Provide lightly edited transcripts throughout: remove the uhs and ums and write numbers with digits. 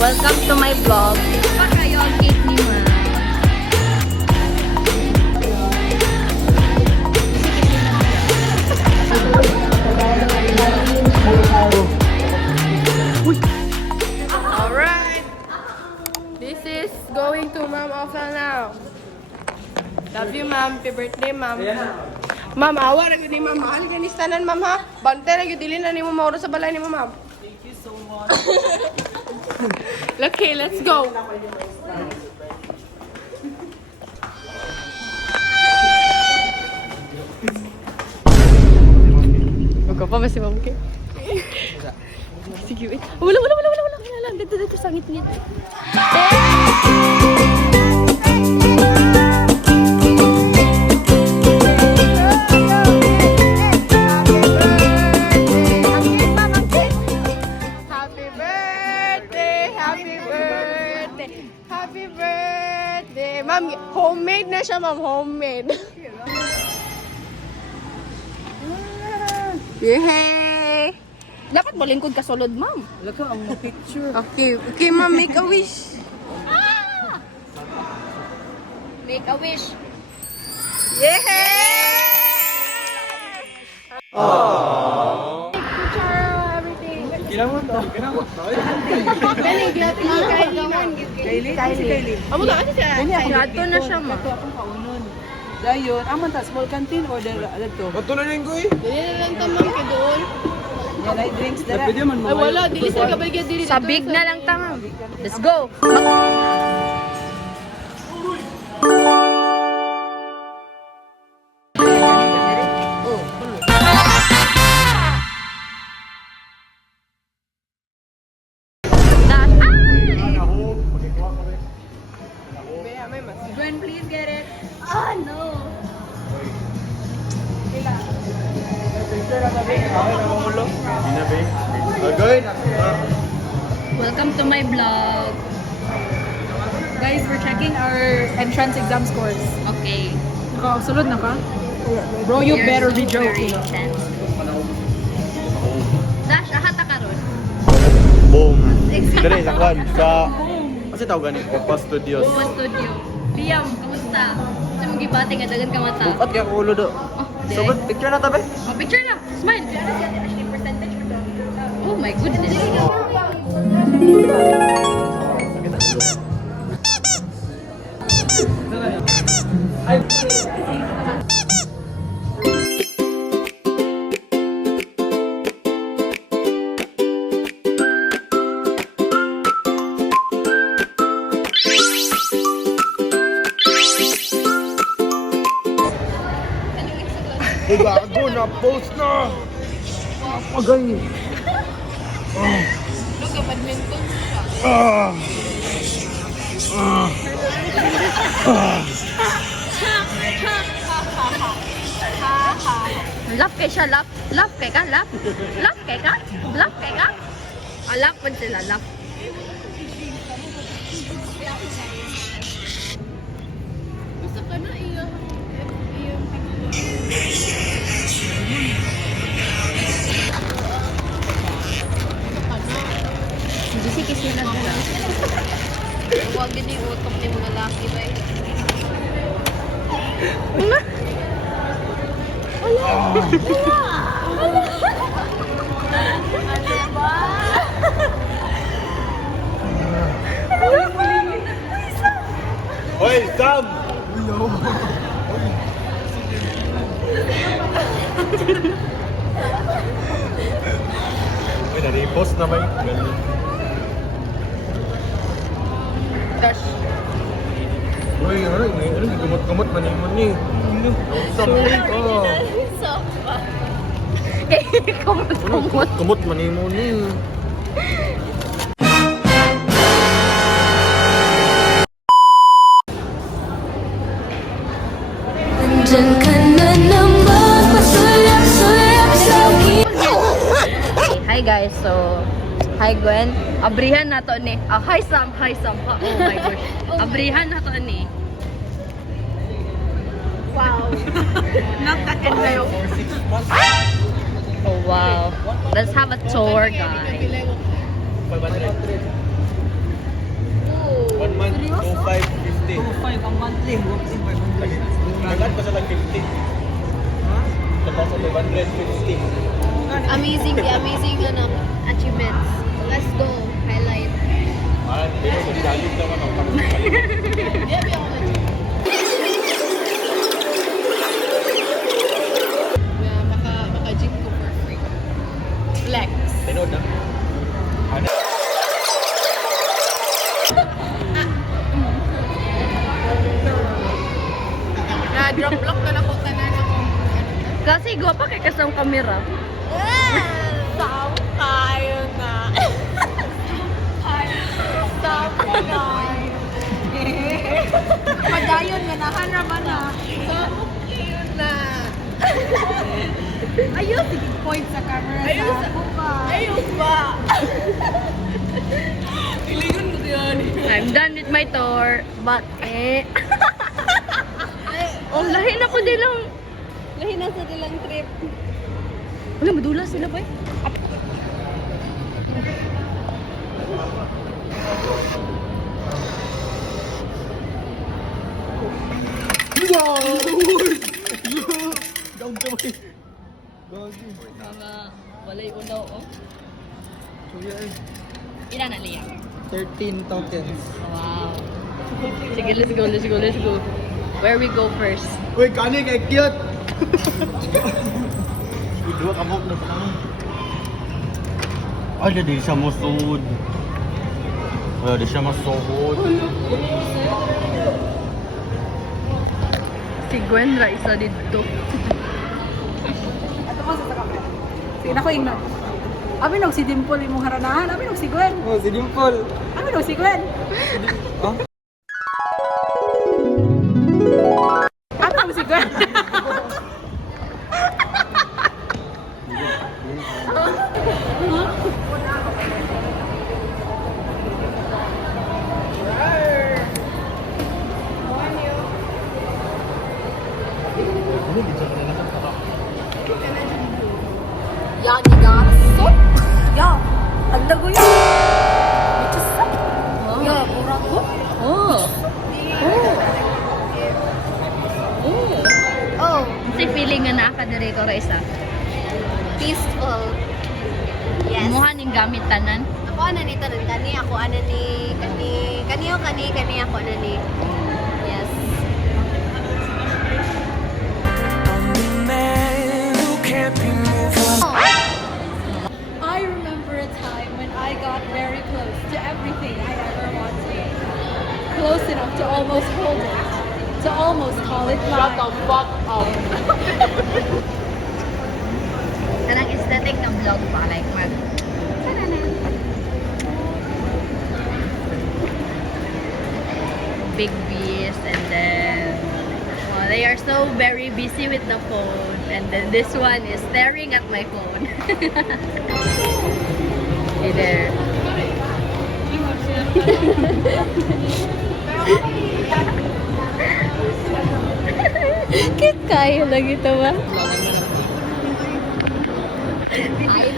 Welcome to my vlog. Pa kayo ang cake ni Ma. Alright. This is going to Ma'am Ofa now. Love you, Ma'am. Happy birthday, Ma'am. Ma'am, awa na yun ni Ma'am. Mahal ka ni Stanan, Ma'am, ha? Bante na yun. Dilin na ni mo mauro sa balay ni mo, Ma'am. Thank you so much. Okay, let's go. Magkapa ba si Ma'am Kay? Sige, wait. Wala. Dito, sa ngit-ngit. Happy birthday! Ma'am, homemade na siya, Ma'am. Homemade. Yay! Dapat mo lingkod ka solod, Ma'am. Laka ang picture. Okay, Ma'am. Make a wish. Make a wish. Yay! Kinamot to. Kylie. Amo ka kasi siya. Grato na siya, Ma. Ito akong kaunon. Dayon, aman ta small canteen or dito. Patuloy na yung goy. Dili na lang tamang kay doon. Yan ay drinks dara. Pwede man Ay wala, dili sa kabaligya dili. Sa big na lang ta, Ma'am. Let's go. Gwen, please get it. Oh, no. Agay. Welcome to my vlog. Guys, we're checking our entrance exam scores. Okay. Sulod na ka? Bro, you better be joking. Dash, ahata ka ron. Boom. Dali, sa kwan. Sa... Kasi tawag gani? Opa Studios. Buwa Studio. Liam, kamusta? Sa mga gibati nga, dagan ka mata. Bukat kaya ko ulo do. So, good. Picture na tabi. Oh, picture lang. Smile. Oh my goodness. Bago na post na. Agay. Look, badminton siya. Ah. Lap kay siya, lap. Lap kay ka, lap. Lap kay ka. Lap kay ka. Ah, lap man sila, lap. Gusto ka na iyo. Hindi si kisila na lang. Huwag din yung utok ni mga laki ba eh. Hoy, Sam! Uy, nari-post na ba yun? Ganun. Dash. Uy, ano? Kumot-kumot man yung mani. Sorry. Oh. Kumot-kumot. Kumot man yung mani. Hi guys, so hi Gwen. Abrihan na to ni. Hi Sam, hi Sam. Oh my gosh. Abrihan na to ni. Wow. Not that envelope. Oh, Oh, wow. Let's have a tour, guys. 2,550. 2.5 ang monthly. Walk-in 500. Nagad pa sa tag 50. Tapos sa 550. Amazing, the amazing achievements. Let's go. Highlight. Pero magsalit naman ang pag-highlight. Maka-gym ko for free. Flex. Tinod na. Ano? Na-drop block ka na ko tanan ako. Kasi gwapa kay kasang kamera. Stop tayo na. Stop na. Padayon, ganahan naman na. Stop na. Ayun, sige, point sa camera. Ayun sa- Ako ba? Ayun ba? Iligon ko yun. I'm done with my tour. But oh, lahi na ko dilang. Lahi na sa dilang trip. Wala, madula sila ba eh? Daog ka ba? Mga walay unaw oh. Ilan na liya? 13 tokens. Wow. Sige, let's go, let's go, let's go. Where we go first? Uy, kani kay cute! Dua ka mo na pa naman. Ay, di siya masud. Ay, di siya masud. Si Gwen ra isa dito. Ato ko sa camera. Sige na ko ingno. Abi nog si Dimple imong haranahan, abi nog si Gwen. Oh, si Dimple. Abi nog si Gwen. Oh? Abi nog si Gwen. Yan, igaso. Ya, agdago yun. Mitsa. Ya, mura ko. Oh. Oh. Si feeling nga naa ka diri ko ra isa. Peaceful. Yes. Imuha ning gamit tanan. Ako ana ni tanan kani, ako ana ni kani ako ana ni. Yes. I remember a time when I got very close to everything I ever wanted. Close enough to almost hold it. To almost call it Shut the mine. fuck up. Kanang aesthetic ng vlog pa like mag big bees and then they are so very busy with the phone and then this one is staring at my phone. Hey there. Cute kayo lagi ito ba?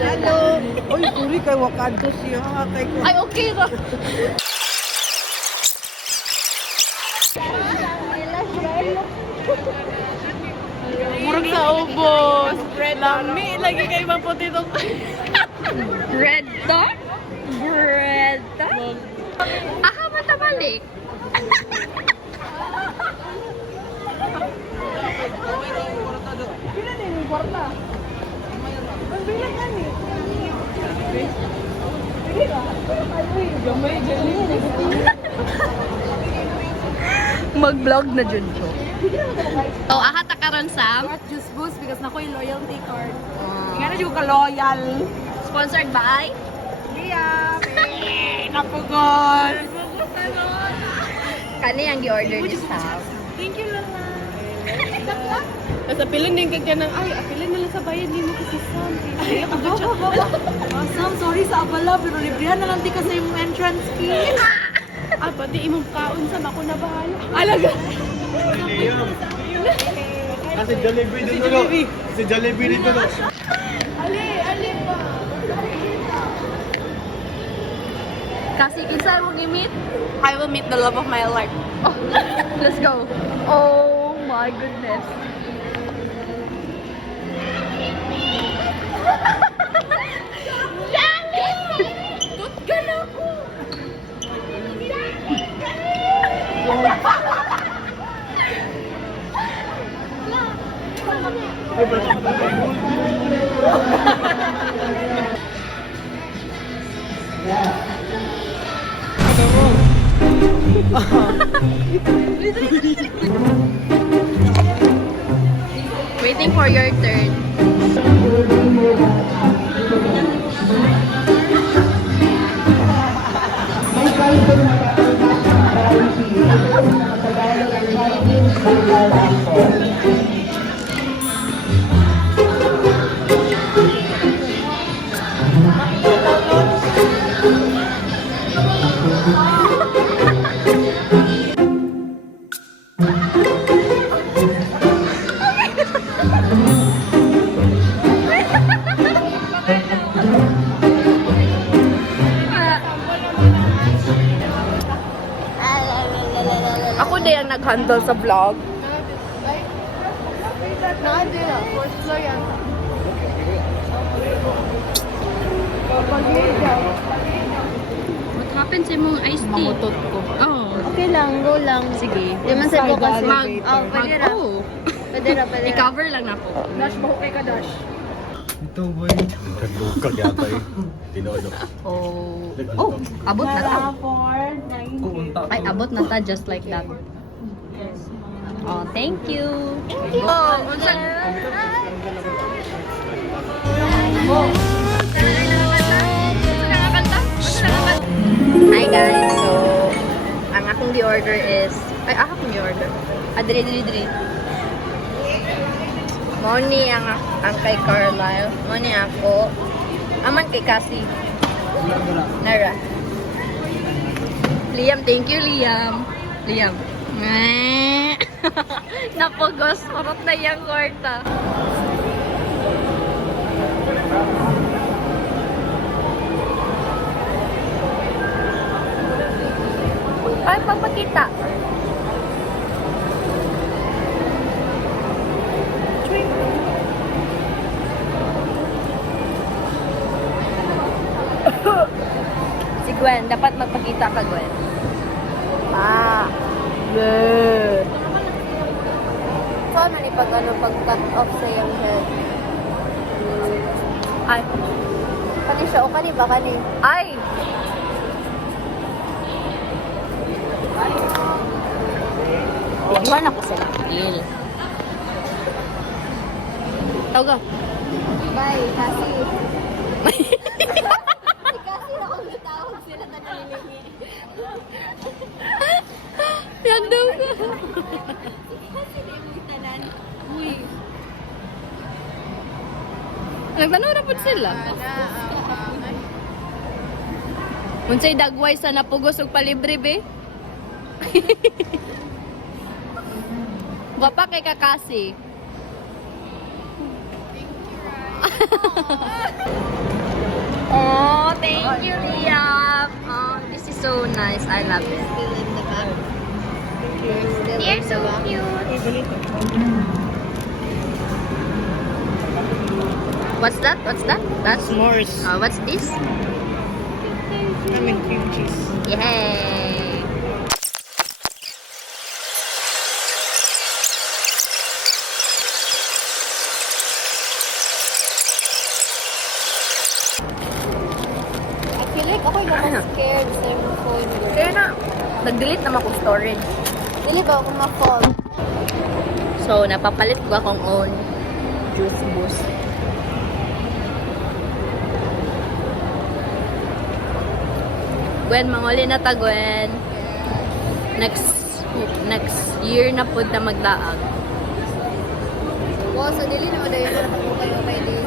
Hello. Oy, sorry kay wakadto siya kay ko. Ay, okay ra. Murag sa ubos. Lami lagi kay maputi to. Bread to? Bread to? Aha, matabalik. Pila na yung kwarta? Ang bilang kani. Sige ba? Ay, uy, gamay dyan niya. Mag-vlog na dyan siya. So, aha ta karon Sam. Got Juice Boost because nakoy loyalty card. Nga na yung ka-loyal. Sponsored by Liam. Napugod. Kani ang gi-order ni Sam. Thank you, Lala. Basta pilin din kagka ng, ay, apilin na lang sa bayan ni mo kasi Sam. Ay, Sam, sorry sa abala, pero librihan na lang di ka sa imong entrance fee. ah, pati imong kaon Sam, ako na bahala. Alaga. Kasi Jollibee dito no. Si Jollibee dito no. Ali pa. Kasi kinsa mo gi-meet? I will meet the love of my life. Oh, let's go. Oh my goodness. Waiting for your turn. Ako din ang nag-handle sa vlog. What happened sa mong iced tea? Mamutot ko. Oh. Okay lang, go lang. Sige. Di man sa bukas. Oh, pwede ra. Oh. Pwede ra, pwede ra. I-cover lang na po. Dash, baho kay ka, Dash. Ito boy. Nagdukag yata eh. Tinodo. Oh. Oh, abot na ta. Ay, abot na ta just like that. Oh, thank you. Oh, unsa? Hi guys, so ang akong di-order is akong di-order. Diri. Mo ni ang kay Carlisle, mo ni ako. Aman kay Cassie. Nara. Liam, thank you Liam. Napagos, marot na yung kwarta. Ay, papakita. Si Gwen, dapat magpakita ka, Gwen. Good. Saan man ipag pag-cut off sa yung head? Ay. Kani siya o kani ba kani? Ay! Tigwan ako sa deal. Tawag ka. Bye, kasi. Kasi ako gitawag sila na nalilingi. Yan daw ka. Kasi na yung gitanan. Uy. Nagtanaw na po sila. Unsay dagway sa napugos og palibre be? Gwapa kay kakasi. Oh, thank you, Liam. Oh, this is so nice. I love it. Still in the back. They're so cute. What's that? That's S'mores. what's this? Cream cheese. Yay! I feel like ako yung scared sa yung phone. Kaya na, nag-delete naman akong storage. Dili ba ako ma-fall? So, napapalit ko akong own juice boost. Gwen, manguli na ta, Gwen. Next year na po na magdaag. Wow, so dili naman daw yung nakapukay-ukay din.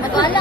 Magwala.